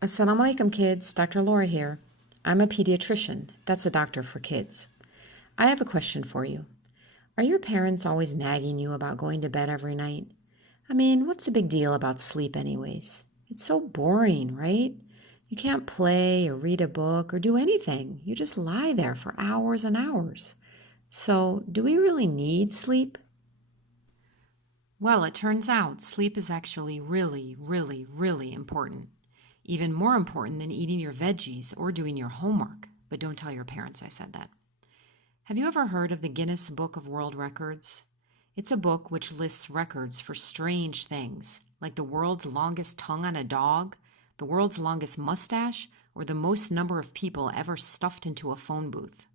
Assalamu alaikum kids, Dr. Laura here. I'm a pediatrician, that's a doctor for kids. I have a question for you. Are your parents always nagging you about going to bed every night? I mean, what's the big deal about sleep anyways? It's so boring, right? You can't play or read a book or do anything. You just lie there for hours and hours. So, do we really need sleep? Well, it turns out sleep is actually really important. Even more important than eating your veggies or doing your homework. But don't tell your parents I said that. Have you ever heard of the Guinness Book of World Records? It's a book which lists records for strange things, like the world's longest tongue on a dog, the world's longest mustache, or the most number of people ever stuffed into a phone booth.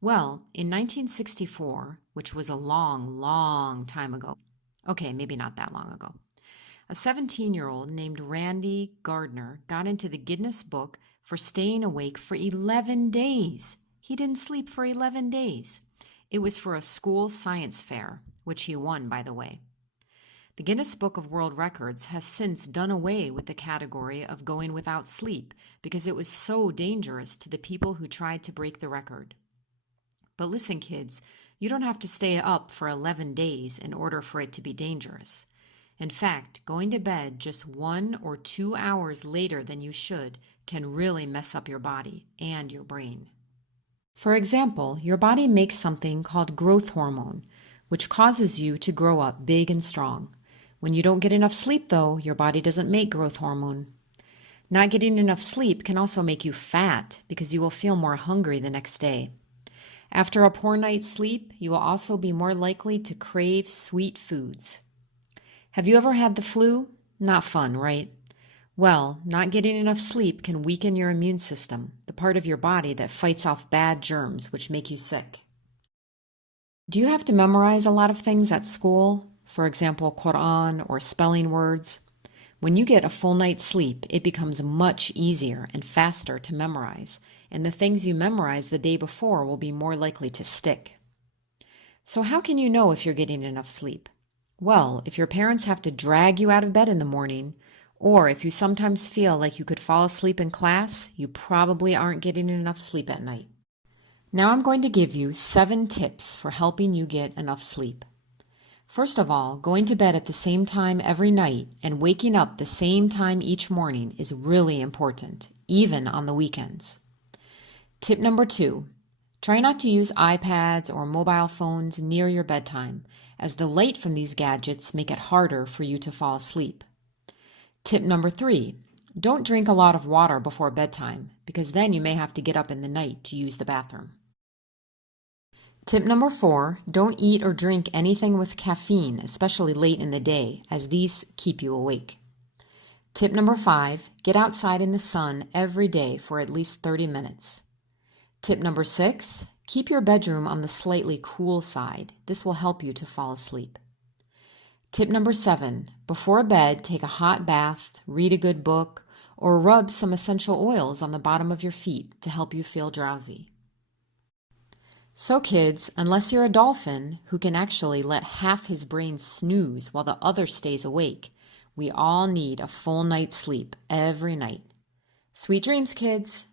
Well, in 1964, which was a long time ago, okay, maybe not that long ago, a 17-year-old named Randy Gardner got into the Guinness Book for staying awake for 11 days. He didn't sleep for 11 days. It was for a school science fair, which he won, by the way. The Guinness Book of World Records has since done away with the category of going without sleep because it was so dangerous to the people who tried to break the record. But listen, kids, you don't have to stay up for 11 days in order for it to be dangerous. In fact, going to bed just 1 or 2 hours later than you should can really mess up your body and your brain. For example, your body makes something called growth hormone, which causes you to grow up big and strong. When you don't get enough sleep, though, your body doesn't make growth hormone. Not getting enough sleep can also make you fat because you will feel more hungry the next day. After a poor night's sleep, you will also be more likely to crave sweet foods. Have you ever had the flu? Not fun, right? Well, not getting enough sleep can weaken your immune system, the part of your body that fights off bad germs which make you sick. Do you have to memorize a lot of things at school? For example, Quran or spelling words? When you get a full night's sleep, it becomes much easier and faster to memorize, and the things you memorize the day before will be more likely to stick. So how can you know if you're getting enough sleep? Well, if your parents have to drag you out of bed in the morning, or if you sometimes feel like you could fall asleep in class, you probably aren't getting enough sleep at night. Now I'm going to give you 7 tips for helping you get enough sleep. First of all, going to bed at the same time every night and waking up the same time each morning is really important, even on the weekends. Tip number 2, try not to use iPads or mobile phones near your bedtime, as the light from these gadgets make it harder for you to fall asleep. Tip number 3, don't drink a lot of water before bedtime, because then you may have to get up in the night to use the bathroom. Tip number 4, don't eat or drink anything with caffeine, especially late in the day, as these keep you awake. Tip number 5, get outside in the sun every day for at least 30 minutes. Tip number 6, keep your bedroom on the slightly cool side. This will help you to fall asleep. Tip number 7, before bed, take a hot bath, read a good book, or rub some essential oils on the bottom of your feet to help you feel drowsy. So kids, unless you're a dolphin who can actually let half his brain snooze while the other stays awake, we all need a full night's sleep every night. Sweet dreams, kids!